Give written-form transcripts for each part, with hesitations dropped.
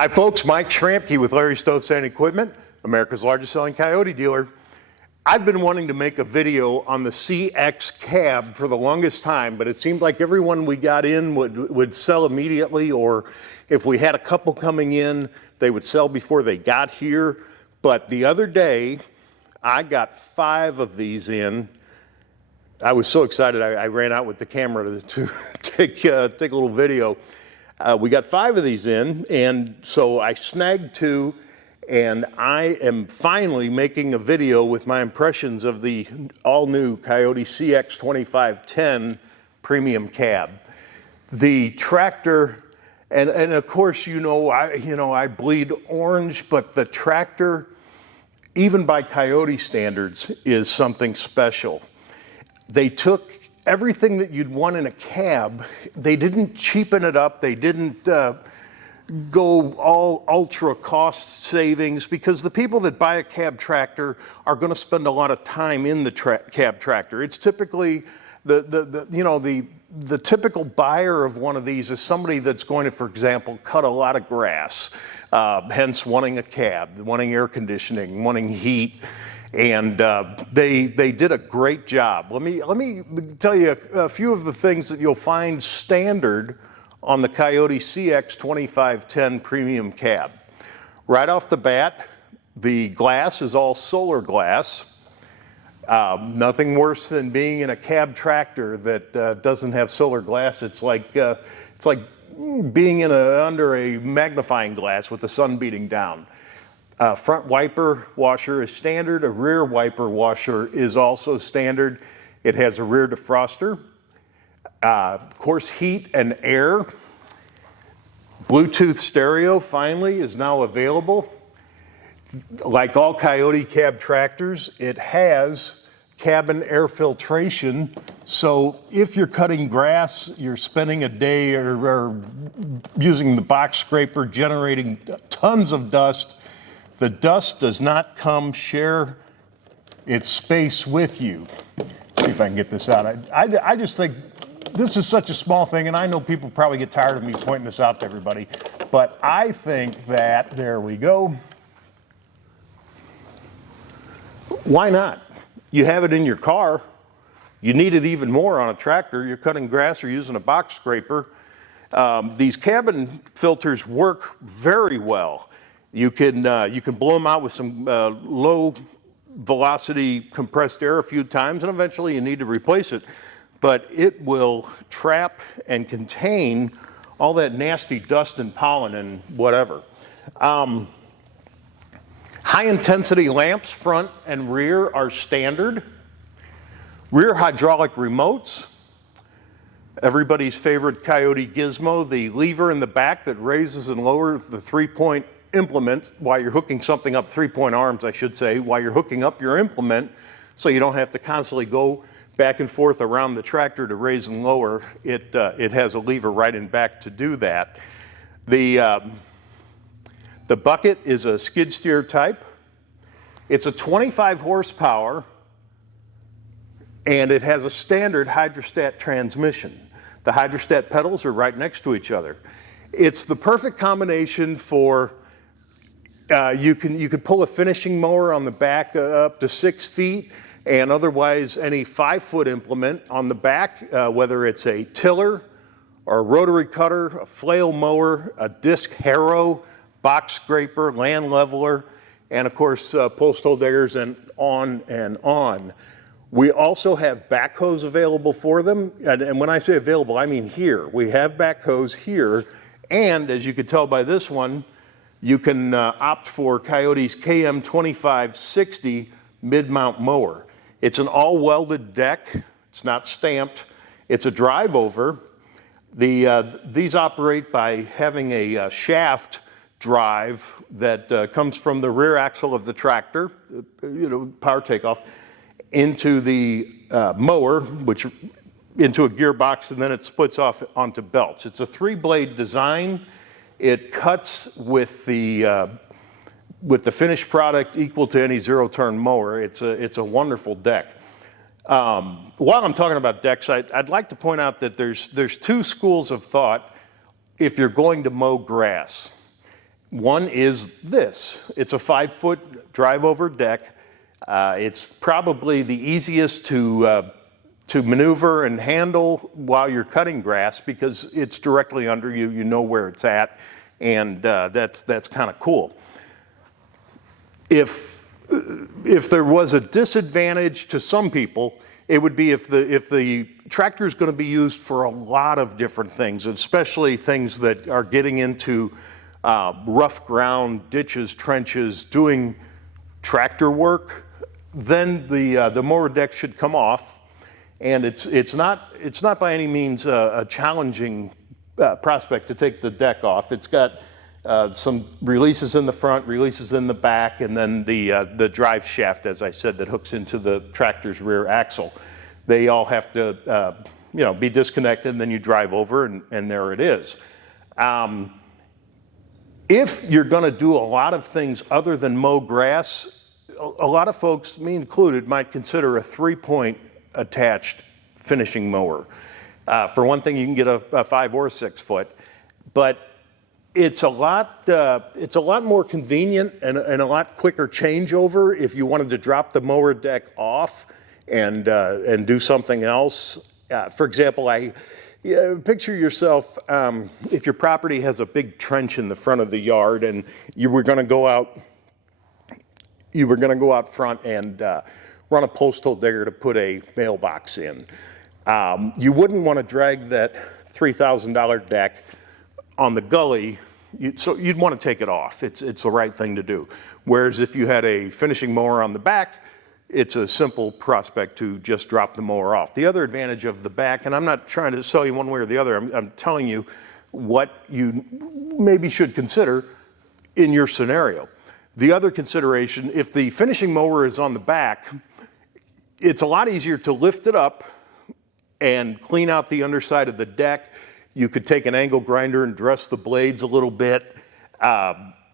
Hi folks, Mike Schrampke with Larry Stovesand Equipment, America's largest selling Kioti dealer. I've been wanting to make a video on the CX cab for the longest time, but it seemed like everyone we got in would sell immediately, or if we had a couple coming in, they would sell before they got here. But the other day, I got 5 of these in. I was so excited I ran out with the camera to take a little video. We got 5 of these in, and so I snagged 2, and I am finally making a video with my impressions of the all-new Kioti CX 2510 premium cab. The tractor, and of course, I bleed orange, but the tractor, even by Kioti standards, is something special. They took everything that you'd want in a cab. They didn't cheapen it up. They didn't go all ultra cost savings, because the people that buy a cab tractor are going to spend a lot of time in the cab tractor. It's typically the typical buyer of one of these is somebody that's going to, for example, cut a lot of grass, hence wanting a cab, wanting air conditioning, wanting heat. And they did a great job. Let me tell you a few of the things that you'll find standard on the Kioti CX 2510 premium cab. Right off the bat, the glass is all solar glass. Nothing worse than being in a cab tractor that doesn't have solar glass. It's like being under a magnifying glass with the sun beating down. Front wiper washer is standard. A rear wiper washer is also standard. It has a rear defroster. Of course, heat and air. Bluetooth stereo finally is now available. Like all Kioti cab tractors, it has cabin air filtration. So if you're cutting grass, you're spending a day or using the box scraper generating tons of dust, the dust does not share its space with you. See if I can get this out. I just think this is such a small thing, and I know people probably get tired of me pointing this out to everybody, but I think that, there we go. Why not? You have it in your car. You need it even more on a tractor. You're cutting grass or using a box scraper. These cabin filters work very well. You can blow them out with some low velocity compressed air a few times, and eventually you need to replace it. But it will trap and contain all that nasty dust and pollen and whatever. High intensity lamps, front and rear, are standard. Rear hydraulic remotes. Everybody's favorite Kioti gizmo, the lever in the back that raises and lowers the 3-point implement while you're hooking something up, 3-point arms, I should say, while you're hooking up your implement, so you don't have to constantly go back and forth around the tractor to raise and lower. It has a lever right in back to do that. The bucket is a skid steer type. It's a 25 horsepower, and it has a standard hydrostat transmission. The hydrostat pedals are right next to each other. It's the perfect combination for you can pull a finishing mower on the back up to 6 feet, and otherwise any 5-foot implement on the back, whether it's a tiller or a rotary cutter, a flail mower, a disc harrow, box scraper, land leveler, and of course post hole diggers, and on and on. We also have backhoes available for them, and when I say available, I mean here. We have backhoes here, and as you could tell by this one, you can opt for Kioti's KM2560 mid-mount mower. It's an all-welded deck. It's not stamped. It's a drive-over. These operate by having a shaft drive that comes from the rear axle of the tractor, power takeoff, into the mower, which into a gearbox, and then it splits off onto belts. It's a 3-blade design. It cuts with the finished product equal to any zero-turn mower. It's a wonderful deck. While I'm talking about decks, I'd like to point out that there's two schools of thought if you're going to mow grass. One is this. It's a 5-foot drive-over deck. It's probably the easiest to maneuver and handle while you're cutting grass because it's directly under you. You know where it's at, and that's kind of cool. If there was a disadvantage to some people, it would be if the tractor is going to be used for a lot of different things, especially things that are getting into rough ground, ditches, trenches, doing tractor work, then the mower deck should come off. And it's not by any means a challenging prospect to take the deck off. It's got some releases in the front, releases in the back, and then the drive shaft, as I said, that hooks into the tractor's rear axle. They all have to be disconnected, and then you drive over, and there it is. If you're going to do a lot of things other than mow grass, a lot of folks, me included, might consider a 3-point attached finishing mower. For one thing, you can get a 5 or 6 foot, but it's a lot more convenient and a lot quicker changeover if you wanted to drop the mower deck off and do something else. For example, picture yourself if your property has a big trench in the front of the yard and you were going to go out front and run a postal digger to put a mailbox in. You wouldn't want to drag that $3,000 deck on the gully, so you'd want to take it off. It's the right thing to do. Whereas if you had a finishing mower on the back, it's a simple prospect to just drop the mower off. The other advantage of the back, and I'm not trying to sell you one way or the other, I'm telling you what you maybe should consider in your scenario. The other consideration, if the finishing mower is on the back, it's a lot easier to lift it up and clean out the underside of the deck. You could take an angle grinder and dress the blades a little bit.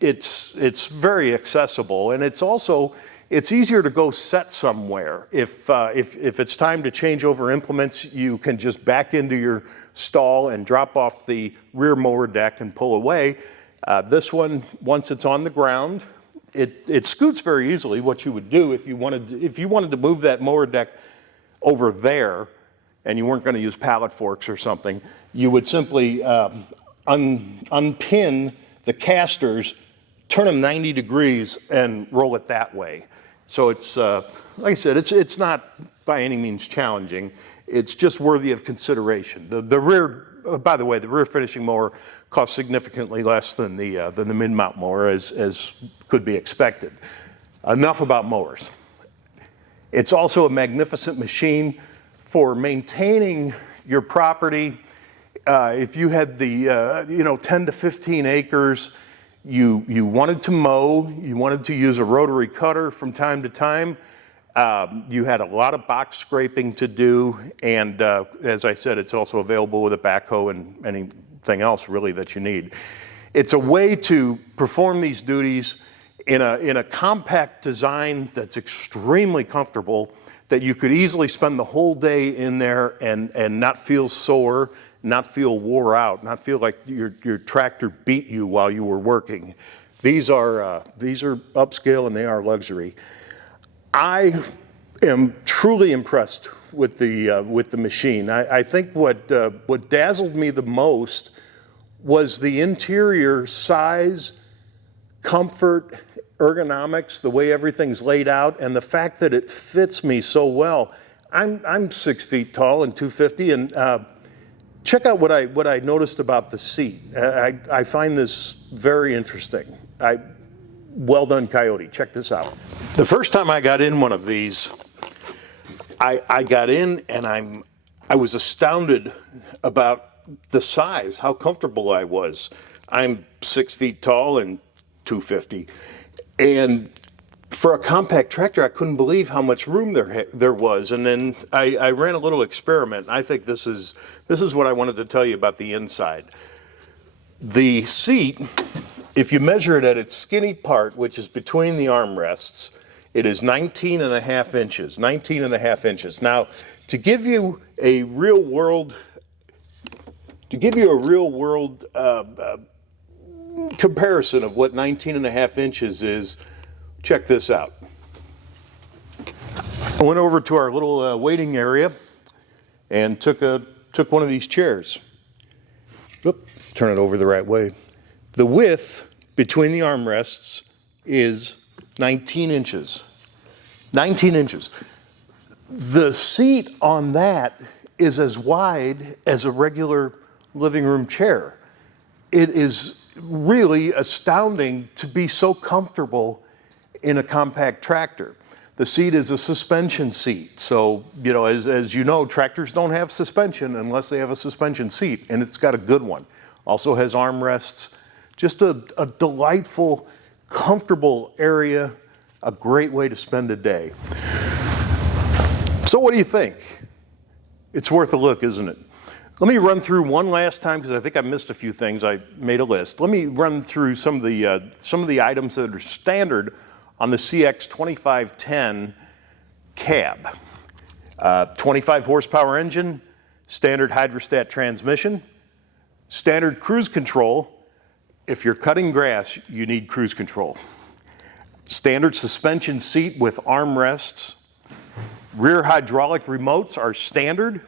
It's very accessible, and it's easier to go set somewhere. If it's time to change over implements, you can just back into your stall and drop off the rear mower deck and pull away. This one, once it's on the ground, it scoots very easily. What you would do if you wanted to move that mower deck over there, and you weren't going to use pallet forks or something, you would simply unpin the casters, turn them 90 degrees, and roll it that way. So it's, like I said, it's not by any means challenging. It's just worthy of consideration. The rear, by the way, the rear finishing mower costs significantly less than the mid-mount mower, as could be expected. Enough about mowers. It's also a magnificent machine for maintaining your property. If you had the 10 to 15 acres, you wanted to mow, you wanted to use a rotary cutter from time to time, you had a lot of box scraping to do, and as I said, it's also available with a backhoe and anything else really that you need. It's a way to perform these duties in a compact design that's extremely comfortable, that you could easily spend the whole day in there and not feel sore, not feel wore out, not feel like your tractor beat you while you were working. These are upscale and they are luxury. I am truly impressed with the machine. I think what dazzled me the most was the interior size, comfort, ergonomics, the way everything's laid out, and the fact that it fits me so well. I'm 6 feet tall and 250, and check out what I noticed about the seat. I find this very interesting. Well done, Kioti. Check this out. The first time I got in one of these, I got in and I was astounded about the size, how comfortable I was. I'm 6 feet tall and 250. And for a compact tractor, I couldn't believe how much room there was. And then I ran a little experiment. I think this is what I wanted to tell you about the inside. The seat, if you measure it at its skinny part, which is between the armrests, it is 19 and a half inches. 19 and a half inches. Now, to give you a real world comparison of what 19.5 inches is, check this out. I went over to our little waiting area and took one of these chairs. Oop, turn it over the right way. The width between the armrests is 19 inches. 19 inches. The seat on that is as wide as a regular living room chair. It is really astounding to be so comfortable in a compact tractor. The seat is a suspension seat. So, you know, as you know, tractors don't have suspension unless they have a suspension seat, and it's got a good one. Also has armrests. Just a delightful, comfortable area, a great way to spend a day. So what do you think? It's worth a look, isn't it? Let me run through one last time, because I think I missed a few things. I made a list. Let me run through some of the items that are standard on the CX2510 cab. 25 horsepower engine, standard hydrostat transmission, standard cruise control. If you're cutting grass, you need cruise control. Standard suspension seat with armrests. Rear hydraulic remotes are standard.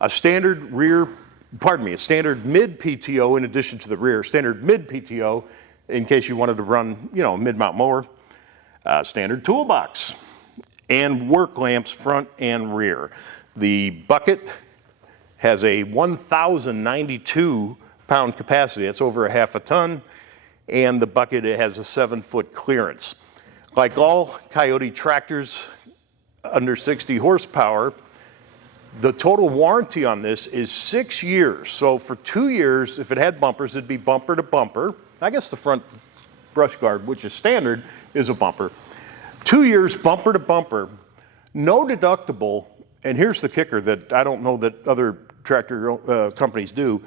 A standard mid PTO in addition to the rear. Standard mid PTO in case you wanted to run, you know, a mid-mount mower. Standard toolbox. And work lamps front and rear. The bucket has a 1,092 pound capacity. That's over a half a ton. And the bucket has a 7-foot clearance. Like all Kioti tractors under 60 horsepower, the total warranty on this is 6 years. So for 2 years, if it had bumpers, it'd be bumper to bumper. I guess the front brush guard, which is standard, is a bumper. 2 years bumper to bumper, no deductible, and here's the kicker that I don't know that other tractor companies do,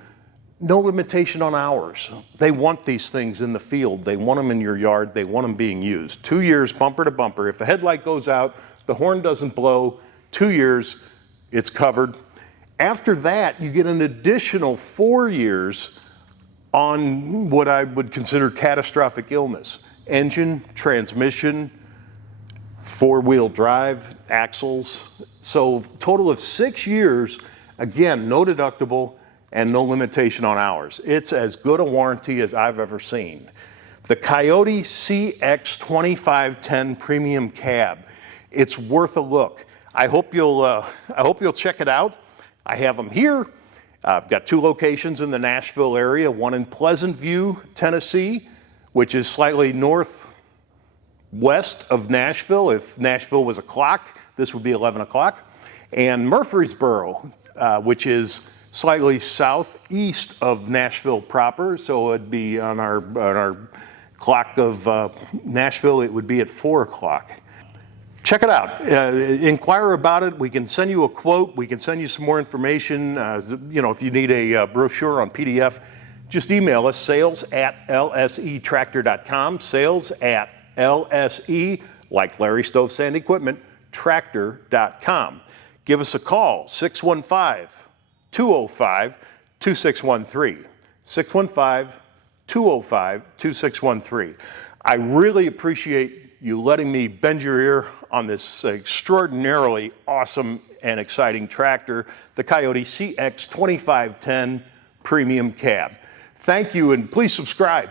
no limitation on hours. They want these things in the field. They want them in your yard. They want them being used. 2 years bumper to bumper. If a headlight goes out, the horn doesn't blow, 2 years, it's covered. After that, you get an additional 4 years on what I would consider catastrophic illness. Engine, transmission, four-wheel drive, axles. So total of 6 years, again, no deductible and no limitation on hours. It's as good a warranty as I've ever seen. The Kioti CX2510 Premium Cab. It's worth a look. I hope you'll check it out. I have them here. I've got 2 locations in the Nashville area, one in Pleasant View, Tennessee, which is slightly northwest of Nashville. If Nashville was a clock, this would be 11 o'clock. And Murfreesboro, which is slightly southeast of Nashville proper, so it'd be on our clock of Nashville, it would be at 4 o'clock. Check it out. Inquire about it. We can send you a quote. We can send you some more information. You know, if you need a brochure on PDF, just email us, sales@lsetractor.com, sales@lse, like Larry Stovesand Equipment, tractor.com. Give us a call, 615-205-2613, 615-205-2613. I really appreciate you letting me bend your ear on this extraordinarily awesome and exciting tractor, the Kioti CX2510 Premium Cab. Thank you, and please subscribe.